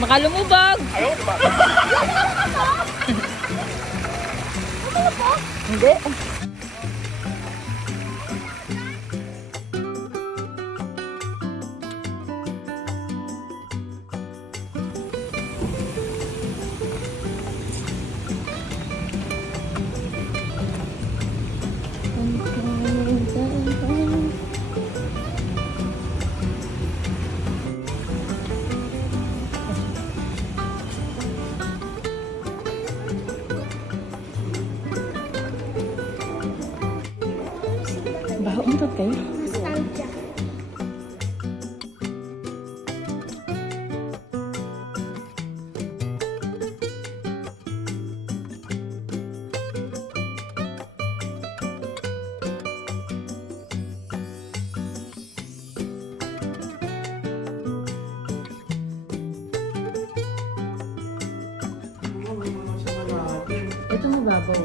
Baka lumubog. Hindi. Baho mo kayo? Nostalgia. Ito mababaw.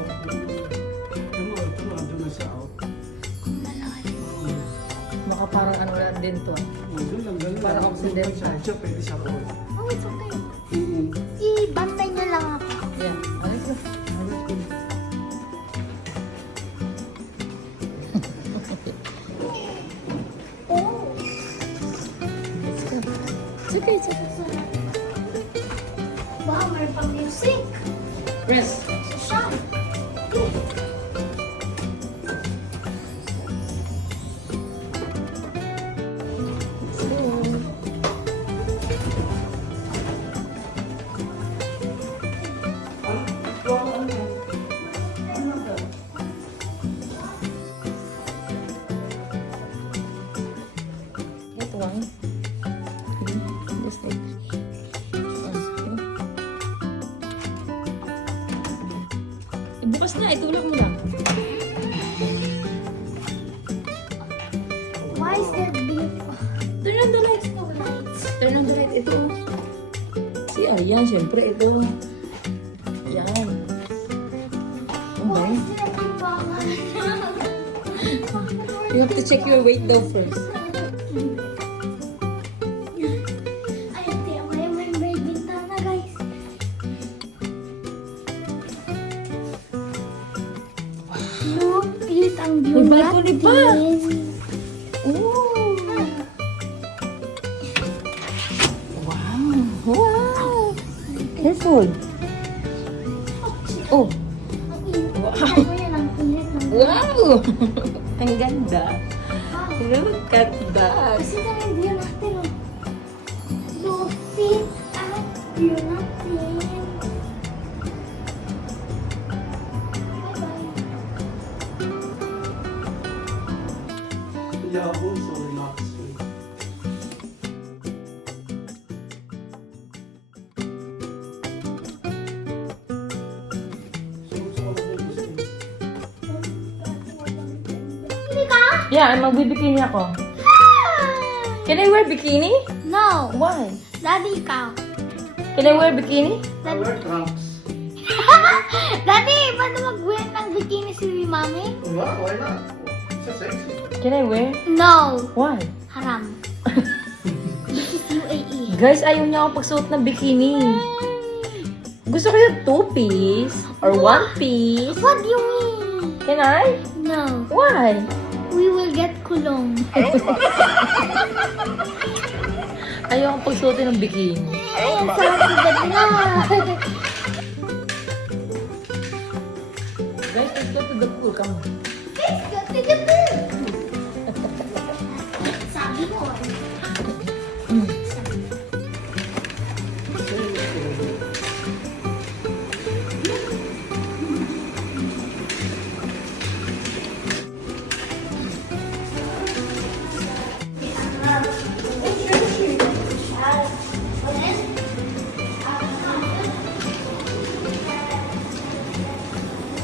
Baka parang ano lang din to. Parang occidental. Oh, it's okay. I-bantay niyo lang ako. Yan. Alis na. Oh. It's okay, it's okay. Wow, meron pang music. Rest. Sa shop. Get one. This thing. Bukas na, itulak mo lang. Why is that beautiful? Turn on the lights. No lights. Turn on the light. Ito. Si Arian, syempre. Ito. Yan. Ang Why bait. is there a timbangan? You have to check your weight though first. Ay, may bintana, guys. Look, pilit ang view May balcony pa. natin. Oh. Wow. Wow. Careful. Oh. Ang init. Wow. Ay, mo yan, ang init ng Wow. Ang ganda. wow. Look at that. Kasi lang yung view natin, oh. Look, pilit ang view natin. Bye-bye. Yeah, also relaxed. Hindi ka? Yeah, magbibikini ako. Can I wear bikini? No. Why? Daddy, ikaw. Can I wear bikini? I wear trunks. Daddy, paano mag-wear ng bikini si Mami? Well, why not? It's a sexy. Can I wear? No. Why? Haram. This is UAE. Guys, ayaw niya akong pagsuot ng bikini. Gusto ko yung two-piece or one-piece. What do you mean? Can I? No. Why? We will get kulong. Ayaw akong pagsuotin ng bikini. Ang sarap sa gabi na. Guys, let's go to the pool. Come on. Let's go to the pool. Sabi mo.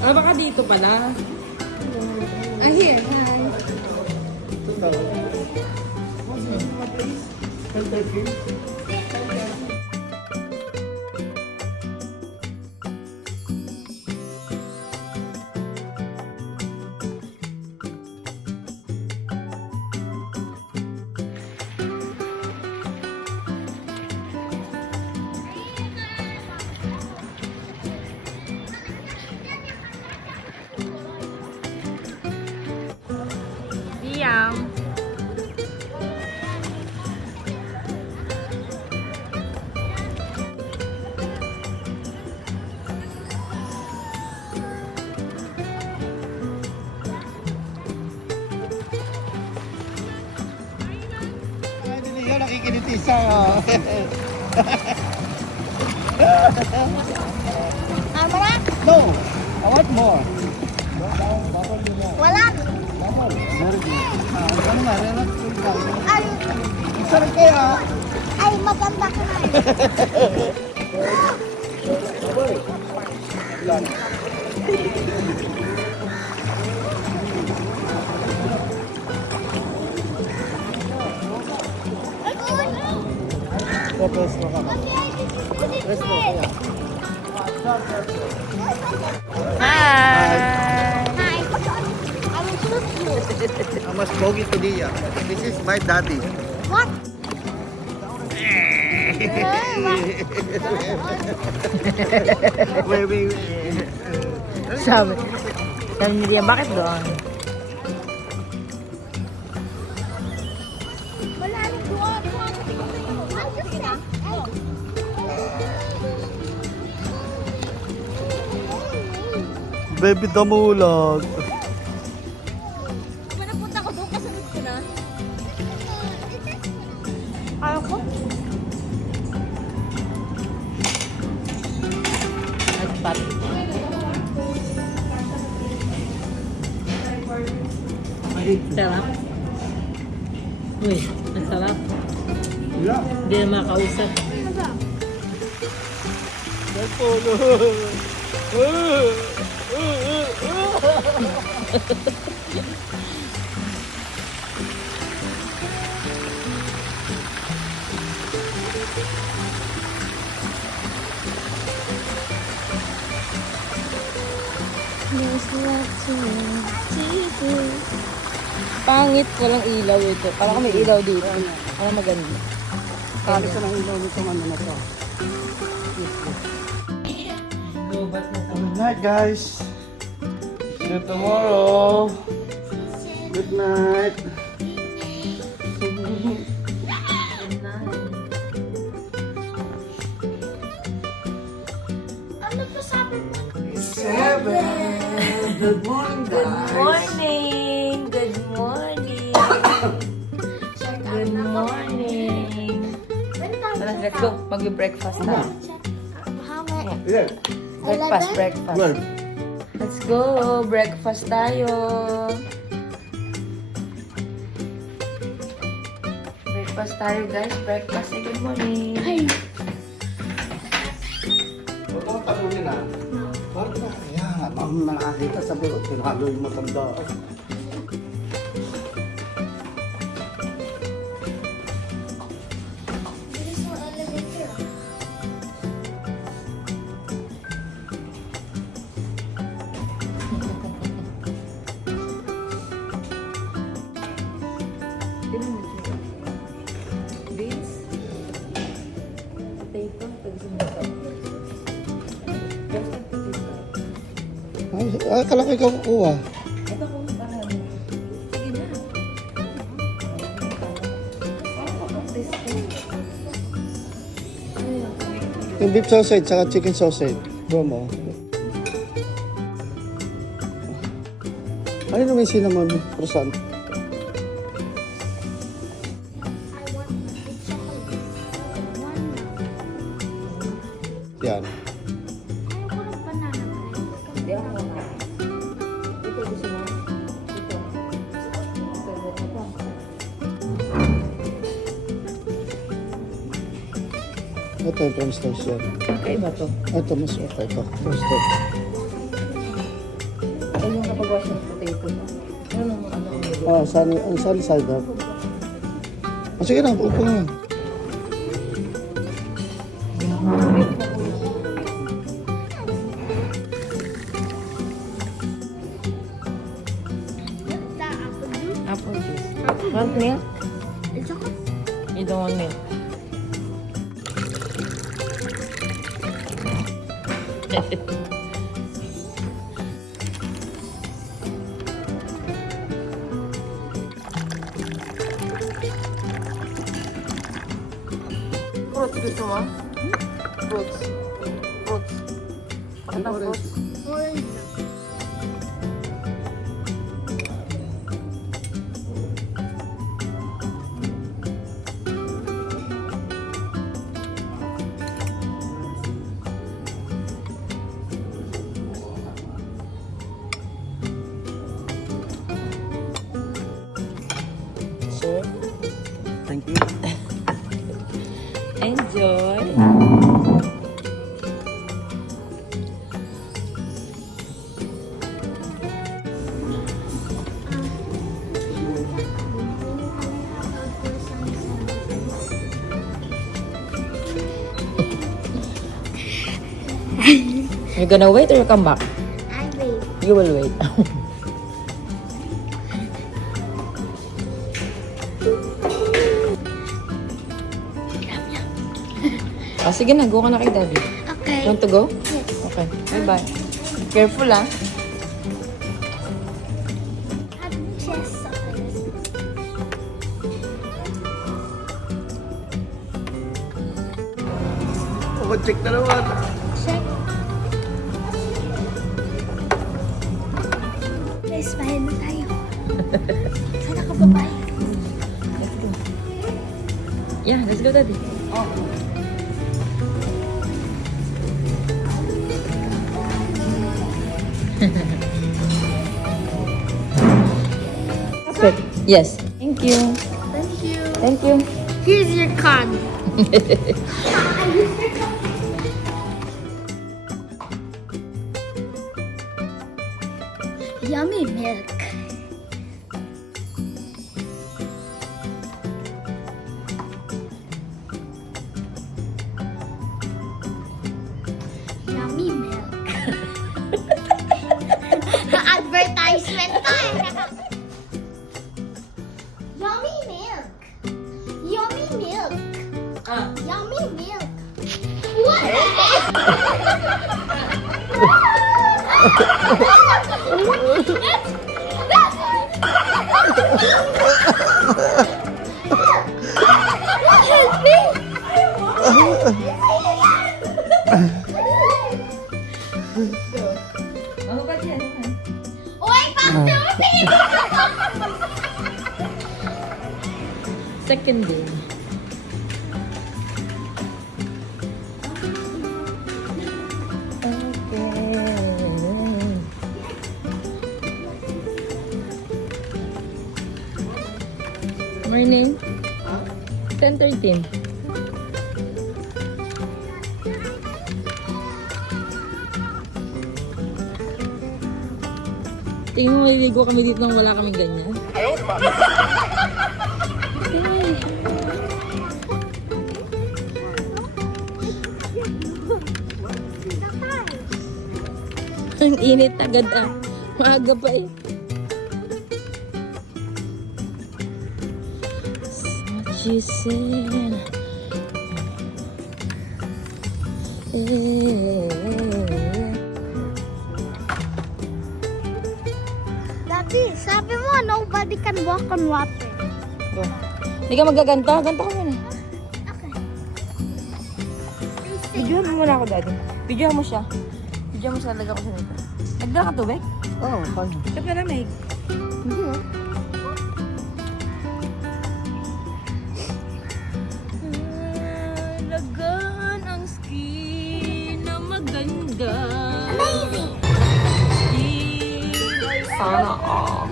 Ah, baka dito pala. I'm here. Hi. nakikinitisa. Tama na? No, I want more. Wala. Very good. Ano nga, relax ka. Ay, Sarap kaya. ay maganda ka na eh. Resto ka na. Resto kaya. Hi. I will shoot you. Mas pogi to dia. This is my daddy. What? Wait. Sabi ni Dia, bakit doon? Wala nang doon. Ay, just say. Baby damulag. Kung napunta ko doon, kasunod ko na. Ayaw ko. Nagpat. Sarap. Uy, ang sarap. Yeah. Hindi na makausap. Pangit, walang ilaw ito. Parang may ilaw dito. Parang maganda. Kali sa ng ilaw nitong ano na to. Good night, guys. See you tomorrow. Good night. Ano pa sabi mo? 7. Good morning, guys. Morning! Good morning! Good morning! Tara, let's go. Mag-breakfast na. How many? Yeah. Breakfast, 11? breakfast. 12. Let's go. Breakfast tayo. Breakfast tayo, guys. Breakfast. Say good morning. Ay, Huwag kang talunin, ha? Bakit na? Ayan, ang nakakita sabi ko, tinalo yung matanda. bilis mo elevator. Beans. Potato. Tagsumunod. Ay, akala ko ikaw kukuha. Ito kung parang. Sige na. Yung beef sausage, saka chicken sausage. Bro mo. Ano naman yung cinnamon croissant? I want the chocolate. One. Yan. Ayaw ko ng banana bread. Hindi ako na. Ito gusto mo? Ito. Ito pa. Ito yung French toast yan. Kaiba to. Ito, mas okay ito. French toast. Ito yung kapag-wash ng potato mo. Ano nung ano ulit? Ah, sunny side up. Ah, sige na, upo nga. The apple juice. Apple juice. Want milk? It's okay. You don't want milk. Fruits gusto mo? Fruits. Fruits. Bakit ang fruits? Orange. You gonna wait or you come back? I wait. You will wait. Sige na, go ka na kay Daddy. Okay. Want to go? Yes. Okay, bye-bye. Careful ah. At chest size. Check na naman. Check. Guys, bayad na tayo. Sana ka babae. Let's go. Yeah, let's go, Daddy. Perfect. Yes. Thank you. Thank you. Thank you. Here's your card. Yummy milk. Yummy milk. Advertisement time. Yummy milk. Yummy milk. Yummy milk. What? Help me! Oy, pang-tubig! Second day. Morning. 10:13. Tingin mo, maliligo kami dito nang wala kaming ganyan. Ang init agad ah. Maaga pa eh. What you said. Daddy, sabi mo, nobody can walk on water. Go. Hindi ka magaganta. Ganta ka muna. Okay. Videohan mo muna ako, Daddy. Videohan mo siya. Videohan mo siya. Lagyan ko siya nito. Nagdala ka tubig? Oo, paano? Ba't ka lamig? Hindi ah. Lagan ang skin na maganda. Amazing! Sana all.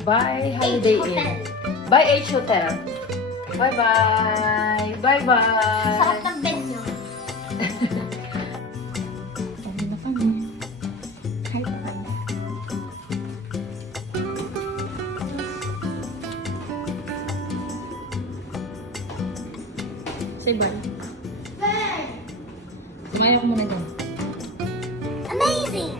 Bye Holiday Inn. Bye H Hotel. Bye bye. Bye bye. Sarap ng bed nyo. Kami na kami. Hi, panda. Say bye. Bye. Sumaya ko muna dyan. Amazing.